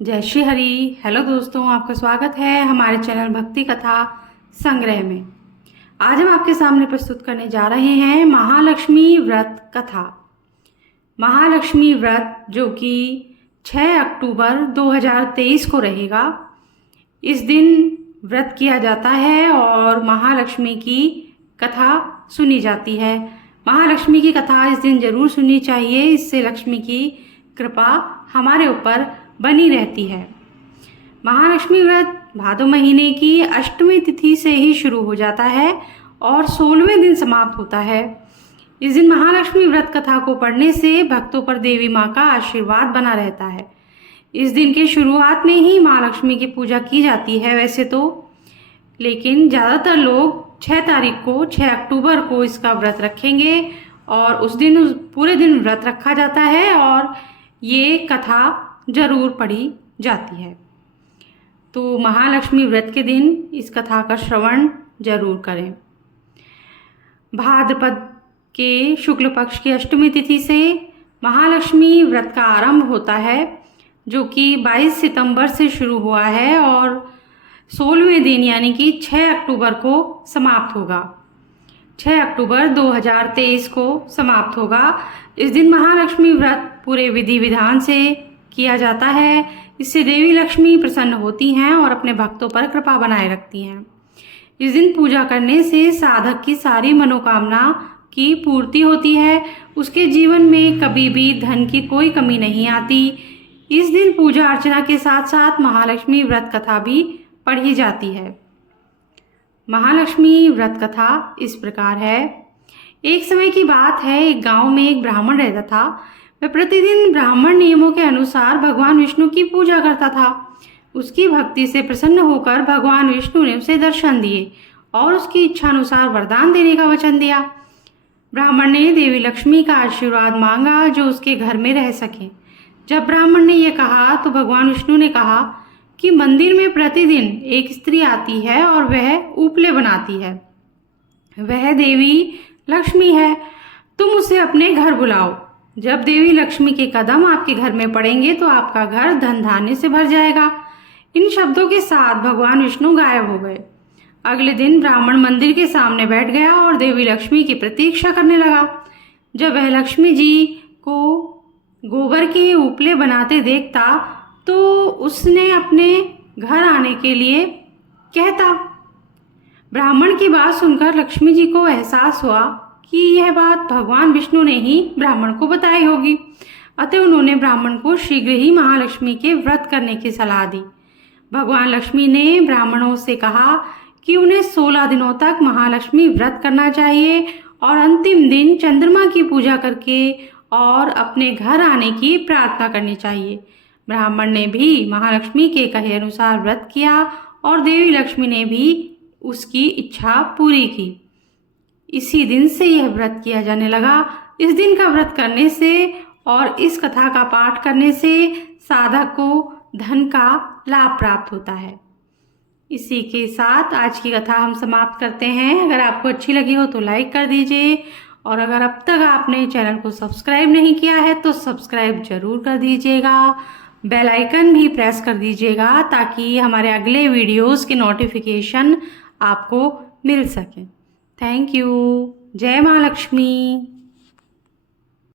जय श्री हरि। हेलो दोस्तों, आपका स्वागत है हमारे चैनल भक्ति कथा संग्रह में। आज हम आपके सामने प्रस्तुत करने जा रहे हैं महालक्ष्मी व्रत कथा। महालक्ष्मी व्रत जो कि 6 अक्टूबर 2023 को रहेगा। इस दिन व्रत किया जाता है और महालक्ष्मी की कथा सुनी जाती है। महालक्ष्मी की कथा इस दिन जरूर सुननी चाहिए, इससे लक्ष्मी की कृपा हमारे ऊपर बनी रहती है। महालक्ष्मी व्रत भादो महीने की अष्टमी तिथि से ही शुरू हो जाता है और 16वें दिन समाप्त होता है। इस दिन महालक्ष्मी व्रत कथा को पढ़ने से भक्तों पर देवी माँ का आशीर्वाद बना रहता है। इस दिन के शुरुआत में ही माँ लक्ष्मी की पूजा की जाती है वैसे तो, लेकिन ज़्यादातर लोग 6 तारीख को 6 अक्टूबर को इसका व्रत रखेंगे और उस दिन पूरे दिन व्रत रखा जाता है और ये कथा जरूर पढ़ी जाती है। तो महालक्ष्मी व्रत के दिन इस कथा का श्रवण जरूर करें। भाद्रपद के शुक्ल पक्ष की अष्टमी तिथि से महालक्ष्मी व्रत का आरंभ होता है, जो कि 22 सितंबर से शुरू हुआ है और 16वें दिन यानी कि 6 अक्टूबर को समाप्त होगा। 6 अक्टूबर 2023 को समाप्त होगा। इस दिन महालक्ष्मी व्रत पूरे विधि विधान से किया जाता है। इससे देवी लक्ष्मी प्रसन्न होती हैं और अपने भक्तों पर कृपा बनाए रखती हैं। इस दिन पूजा करने से साधक की सारी मनोकामना की पूर्ति होती है। उसके जीवन में कभी भी धन की कोई कमी नहीं आती। इस दिन पूजा अर्चना के साथ साथ महालक्ष्मी व्रत कथा भी पढ़ी जाती है। महालक्ष्मी व्रत कथा इस प्रकार है। एक समय की बात है, एक गांव में एक ब्राह्मण रहता था। वह प्रतिदिन ब्राह्मण नियमों के अनुसार भगवान विष्णु की पूजा करता था। उसकी भक्ति से प्रसन्न होकर भगवान विष्णु ने उसे दर्शन दिए और उसकी इच्छा अनुसार वरदान देने का वचन दिया। ब्राह्मण ने देवी लक्ष्मी का आशीर्वाद मांगा जो उसके घर में रह सके। जब ब्राह्मण ने यह कहा तो भगवान विष्णु ने कहा कि मंदिर में प्रतिदिन एक स्त्री आती है और वह उपले बनाती है। वह देवी लक्ष्मी है, तुम उसे अपने घर बुलाओ। जब देवी लक्ष्मी के कदम आपके घर में पड़ेंगे तो आपका घर धन धान्य से भर जाएगा। इन शब्दों के साथ भगवान विष्णु गायब हो गए। अगले दिन ब्राह्मण मंदिर के सामने बैठ गया और देवी लक्ष्मी की प्रतीक्षा करने लगा। जब वह लक्ष्मी जी को गोबर के उपले बनाते देखता तो उसने अपने घर आने के लिए कहता। ब्राह्मण की बात सुनकर लक्ष्मी जी को एहसास हुआ कि यह बात भगवान विष्णु ने ही ब्राह्मण को बताई होगी। अतः उन्होंने ब्राह्मण को शीघ्र ही महालक्ष्मी के व्रत करने की सलाह दी। भगवान लक्ष्मी ने ब्राह्मणों से कहा कि उन्हें 16 दिनों तक महालक्ष्मी व्रत करना चाहिए और अंतिम दिन चंद्रमा की पूजा करके और अपने घर आने की प्रार्थना करनी चाहिए। ब्राह्मण ने भी महालक्ष्मी के कहे अनुसार व्रत किया और देवी लक्ष्मी ने भी उसकी इच्छा पूरी की। इसी दिन से यह व्रत किया जाने लगा। इस दिन का व्रत करने से और इस कथा का पाठ करने से साधक को धन का लाभ प्राप्त होता है। इसी के साथ आज की कथा हम समाप्त करते हैं। अगर आपको अच्छी लगी हो तो लाइक कर दीजिए और अगर अब तक आपने चैनल को सब्सक्राइब नहीं किया है तो सब्सक्राइब जरूर कर दीजिएगा। बेल आइकन भी प्रेस कर दीजिएगा ताकि हमारे अगले वीडियोस के नोटिफिकेशन आपको मिल सके। Thank you. जय माँ लक्ष्मी।